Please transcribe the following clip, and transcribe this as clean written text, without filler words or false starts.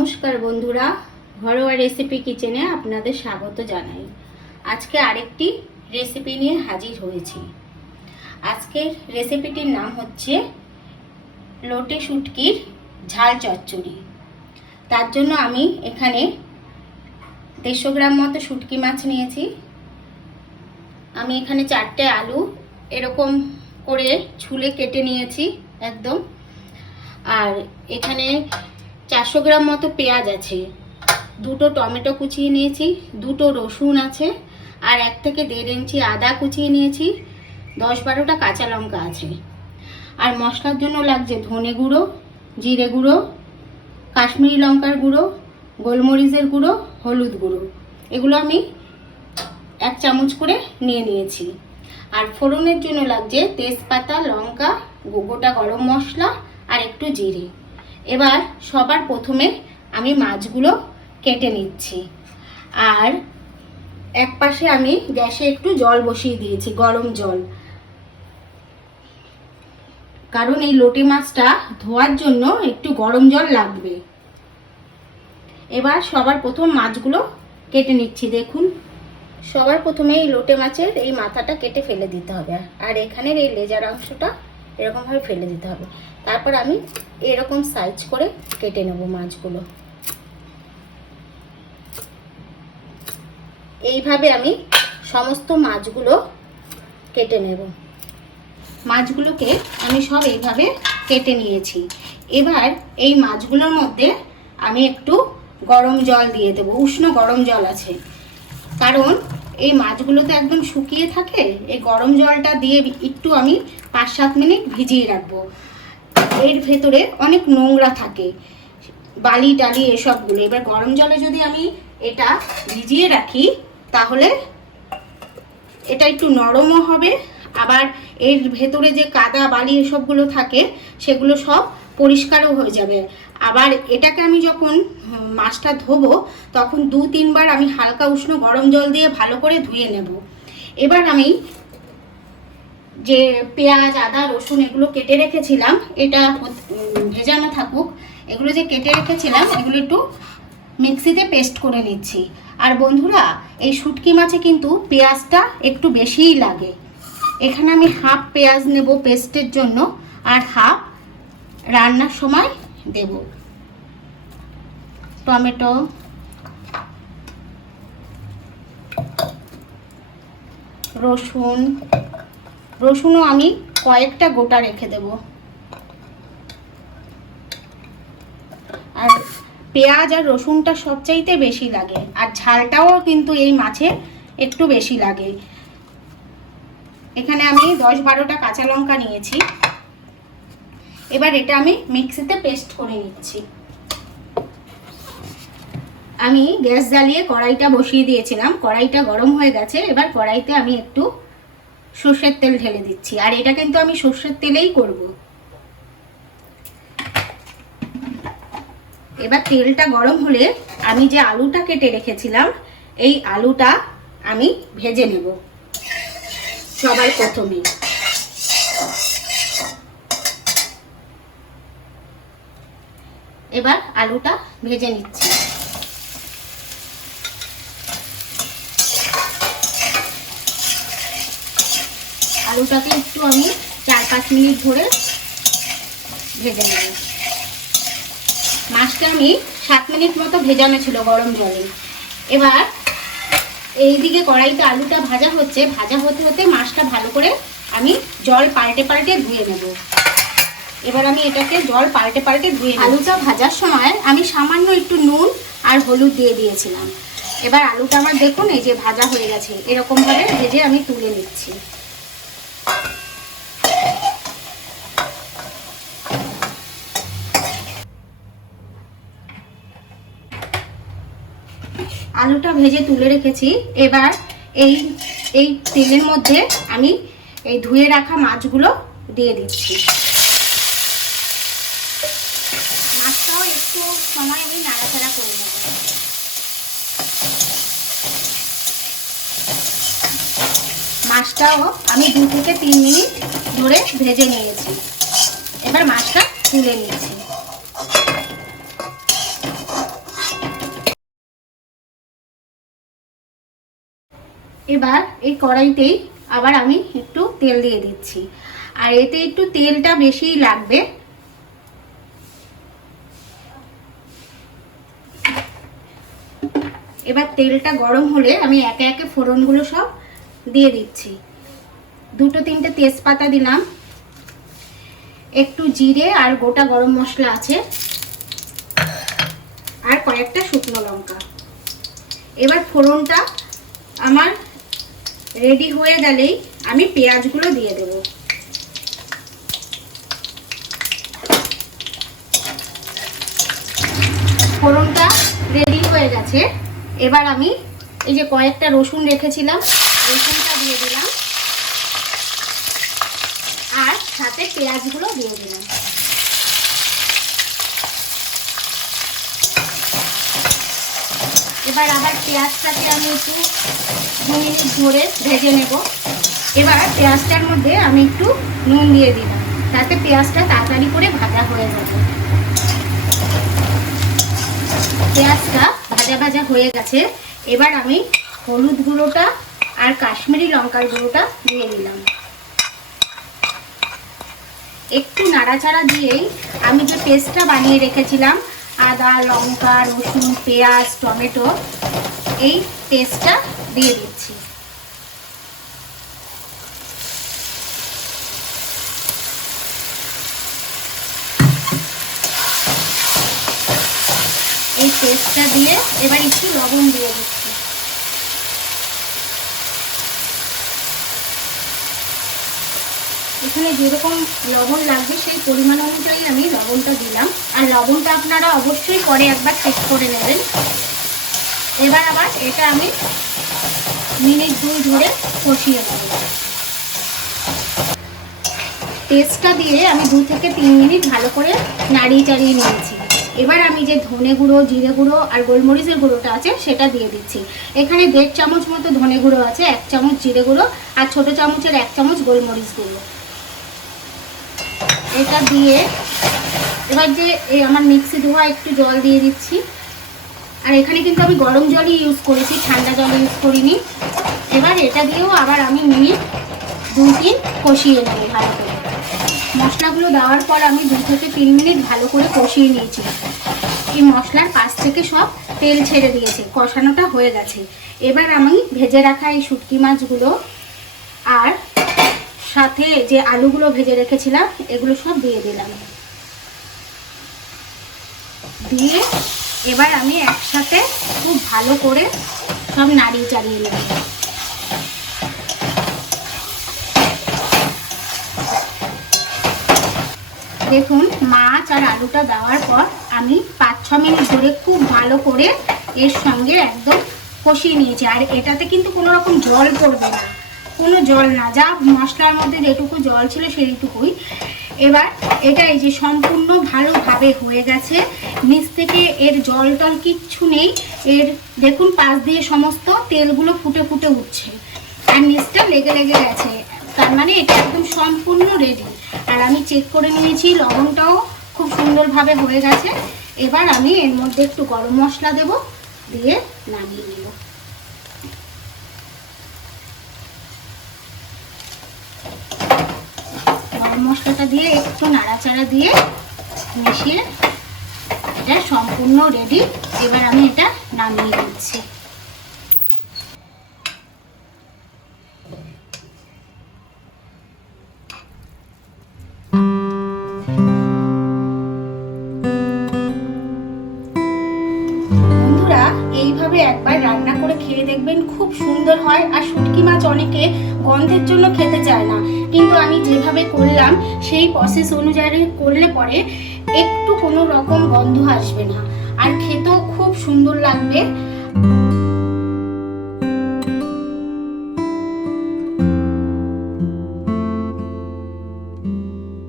নমস্কার বন্ধুরা, ঘরোয়া রেসিপি কিচেনে আপনাদের স্বাগত জানাই। আজকে আরেকটি রেসিপি নিয়ে হাজির হয়েছি। আজকের রেসিপিটির নাম হচ্ছে লোটে শুটকির ঝাল চচ্চড়ি। তার জন্য আমি এখানে 150 গ্রাম মতো শুটকি মাছ নিয়েছি। আমি এখানে 4টে আলু এরকম করে ছুলে কেটে নিয়েছি একদম। আর এখানে 400 গ্রাম মতো পেঁয়াজ আছে, 2টো টমেটো কুচিয়ে নিয়েছি, 2টো রসুন আছে, আর 1 থেকে 1.5 ইঞ্চি আদা কুচিয়ে নিয়েছি, 10-12টা কাঁচা লঙ্কা আছে। আর মশলার জন্য লাগছে ধনে গুঁড়ো, জিরে গুঁড়ো, কাশ্মীরি লঙ্কার গুঁড়ো, গোলমরিচের গুঁড়ো, হলুদ গুঁড়ো। এগুলো আমি 1 চামচ করে নিয়ে নিয়েছি। আর ফোড়নের জন্য লাগছে তেজপাতা, লঙ্কা, গোটা গরম মশলা আর একটু জিরে। এবার সবার প্রথমে আমি মাছগুলো কেটে নিচ্ছি। আর এক পাশে আমি গ্যাসে একটু জল বসিয়ে দিয়েছি, গরম জল, কারণ এই লোটে মাছটা ধোয়ার জন্য একটু গরম জল লাগবে। এবার সবার প্রথম মাছগুলো কেটে নিচ্ছি। দেখুন, সবার প্রথমে এই লোটে মাছের এই মাথাটা কেটে ফেলে দিতে হবে, আর এখানের এই লেজার অংশটা এরকমভাবে ফেলে দিতে হবে। তারপর আমি এরকম সাইজ করে কেটে নেব মাছগুলো। এইভাবে আমি সমস্ত মাছগুলো কেটে নেব। মাছগুলোকে আমি সব এইভাবে কেটে নিয়েছি। এবার এই মাছগুলোর মধ্যে আমি একটু গরম জল দিয়ে দেবো, উষ্ণ গরম জল আছে, কারণ এই মাছগুলো তো একদম শুকিয়ে থাকে। এই গরম জলটা দিয়ে একটু আমি 5-7 মিনিট ভিজিয়ে রাখবো। এর ভেতরে অনেক নোংরা থাকে, বালি টালি এসবগুলো। এবার গরম জলে যদি আমি এটা ভিজিয়ে রাখি তাহলে এটা একটু নরমও হবে, আবার এর ভেতরে যে কাদা বালি এসবগুলো থাকে সেগুলো সব পরিষ্কারও হয়ে যাবে। আবার এটাকে আমি যখন মাছটা ধোবো তখন 2-3 বার আমি হালকা উষ্ণ গরম জল দিয়ে ভালো করে ধুয়ে নেব। এবার আমি যে পেঁয়াজ, আদা, রসুন এগুলো কেটে রেখেছিলাম, এটা ভেজানো থাকুক। এগুলো যে কেটে রেখেছিলাম এগুলো একটু মিক্সিতে পেস্ট করে নিচ্ছি। আর বন্ধুরা, এই শুটকি মাছে কিন্তু পেঁয়াজটা একটু বেশিই লাগে। এখানে আমি হাফ পেঁয়াজ নেব পেস্টের জন্য, আর হাফ রান্নার সময় দেব। টমেটো, রসুনও আমি কয়েকটা গোটা রেখে দেব। আর পেঁয়াজ আর রসুনটা সবচাইতে বেশি লাগে, আর ঝালটাও কিন্তু এই মাছে একটু বেশি লাগে। এখানে আমি 10-12টা কাঁচা লঙ্কা নিয়েছি। এবার এটা আমি মিক্সিতে পেস্ট করে নিচ্ছি। আমি গ্যাস জ্বালিয়ে কড়াইটা বসিয়ে দিয়েছিলাম, কড়াইটা গরম হয়ে গেছে। এবার কড়াইতে আমি একটু সর্ষের তেল ঢেলে দিচ্ছি, আর এটা কিন্তু আমি সর্ষের তেলেই করব। এবার তেলটা গরম হলে আমি যে আলুটা কেটে রেখেছিলাম এই আলুটা আমি ভেজে নেব সবার প্রথমে। এবার আলুটা ভেজে নিচ্ছি। আলুটাকে একটু আমি 4-5 মিনিট ধরে ভেজে নেব। মাছটা আমি 7 মিনিট মতো ভেজানো ছিল গরম জলে। এবার এইদিকে কড়াইতে আলুটা ভাজা হচ্ছে, ভাজা হতে হতে মাছটা ভালো করে আমি জল পাল্টে পাল্টে ধুয়ে নেব। এবার আমি এটাকে জল পাল্টে পাল্টে ধুয়ে নেব। আলুটা ভাজার সময় আমি সামান্য একটু নুন আর হলুদ দিয়ে দিয়েছিলাম। এবার আলুটা আমার দেখুন এই যে ভাজা হয়ে গেছে, এরকমভাবে ভেজে আমি তুলে নিচ্ছি। আলুটা ভেজে তুলে রেখেছি। এবার এই তেলের মধ্যে আমি এই ধুয়ে রাখা মাছগুলো দিয়ে দিচ্ছি। মাছটাও একটু সময় আমি নাড়াচাড়া করে নেব। মাছটাও আমি 2 থেকে 3 মিনিট ধরে ভেজে নিয়েছি। এবার মাছটা তুলে নিয়েছি। এবার এই কড়াইতেই আবার আমি একটু তেল দিয়ে দিচ্ছি, আর এতে একটু তেলটা বেশিই লাগবে। এবার তেলটা গরম হলে আমি একে একে ফোড়নগুলো সব দিয়ে দিচ্ছি। 2-3টে তেজপাতা দিলাম, একটু জিরে আর গোটা গরম মশলা আছে, আর কয়েকটা শুকনো লঙ্কা। এবার ফোড়নটা আমার রেডি হয়ে গেলেই আমি পেঁয়াজগুলো দিয়ে দেব। ফোড়নটা রেডি হয়ে গেছে। এবার আমি এই যে কয়েকটা রসুন রেখেছিলাম, রসুনটা দিয়ে দিলাম, আর সাথে পেঁয়াজগুলো দিয়ে দিলাম। এবার আবার পেঁয়াজটাকে আমি একটু 2 মিনিট ধরে ভেজে নেব। এবার পেঁয়াজটার মধ্যে আমি একটু নুন দিয়ে দিলাম, তাতে পেঁয়াজটা তাড়াতাড়ি করে ভাজা হয়ে যাবে। পেঁয়াজটা ভাজা ভাজা হয়ে গেছে। এবার আমি হলুদ গুঁড়োটা আর কাশ্মীরি লঙ্কার গুঁড়োটা দিয়ে দিলাম। একটু নাড়াচাড়া দিয়েই আমি যে পেস্টটা বানিয়ে রেখেছিলাম, আদা, লঙ্কা, রসুন, পেঁয়াজ, টমেটো, এই পেস্টটা দিয়ে দিচ্ছি। এই পেস্টটা দিয়ে এবার একটু লবণ দিয়ে দিচ্ছি। এখানে যেরকম লবণ লাগবে সেই পরিমাণ অনুযায়ী আমি লবণটা দিলাম, আর লবণটা আপনারা অবশ্যই পরে একবার চেক করে নেবেন। এবার আবার এটা আমি মিনিট 2 ধরে কষিয়ে নেব। পেস্টটা দিয়ে আমি 2 থেকে 3 মিনিট ভালো করে নাড়িয়ে চাড়িয়ে নিয়েছি। এবার আমি যে ধনে গুঁড়ো, জিরে গুঁড়ো আর গোলমরিচের গুঁড়োটা আছে সেটা দিয়ে দিচ্ছি। এখানে 1.5 চামচ মতো ধনে গুঁড়ো আছে, 1 চামচ জিরে গুঁড়ো আর ছোট চামচের 1 চামচ গোলমরিচ গুঁড়ো। এটা দিয়ে এবার যে এই আমার মিক্সি ধোয়া একটু জল দিয়ে দিচ্ছি, আর এখানে কিন্তু আমি গরম জলই ইউজ করেছি, ঠান্ডা জল ইউজ করিনি। এবার এটা দিয়েও আবার আমি মিনিট 2-3 কষিয়ে নেব ভালো করে। মশলাগুলো দেওয়ার পর আমি 2 থেকে 3 মিনিট ভালো করে কষিয়ে নিয়েছি। এই মশলার পাশ থেকে সব তেল ছেড়ে দিয়েছে, কষানোটা হয়ে গেছে। এবার আমি ভেজে রাখা এই শুটকি মাছগুলো আর সাথে যে আলুগুলো ভেজে রেখেছিলাম এগুলো সব দিয়ে দিলাম। দিয়ে এবার আমি একসাথে খুব ভালো করে সব নাড়িয়ে চাড়িয়ে নেব। দেখুন, মাছ আর আলুটা দেওয়ার পর আমি 5-6 মিনিট ধরে খুব ভালো করে এর সঙ্গে একদম কষিয়ে নিয়েছি। আর এটাতে কিন্তু কোনো রকম জল পড়বে না, কোনো জল না, যা মশলার মধ্যে যেটুকু জল ছিল সেইটুকুই। এবার এটা এই যে সম্পূর্ণ ভালোভাবে হয়ে গেছে, নিচ থেকে এর জল টল কিচ্ছু নেই। এর দেখুন পাশ দিয়ে সমস্ত তেলগুলো ফুটে ফুটে উঠছে, আর নিচটা লেগে লেগে গেছে, তার মানে এটা একদম সম্পূর্ণ রেডি। আর আমি চেক করে নিয়েছি, লবণটাও খুব সুন্দরভাবে হয়ে গেছে। এবার আমি এর মধ্যে একটু গরম মশলা দেব, দিয়ে নামিয়ে নেব। গরম মশলাটা দিয়ে একটু নাড়াচাড়া দিয়ে মিশিয়ে এটা সম্পূর্ণ রেডি। এবার আমি এটা নামিয়ে দিচ্ছি। এইভাবে একবার রান্না করে খেয়ে দেখবেন, খুব সুন্দর হয়। আর শুটকি মাছ অনেকে গন্ধের জন্য খেতে চায় না, কিন্তু আমি যেভাবে করলাম সেই প্রসেস অনুযায়ী করলে পরে একটু কোনো রকম গন্ধ আসবে না, আর খেতেও খুব সুন্দর লাগবে।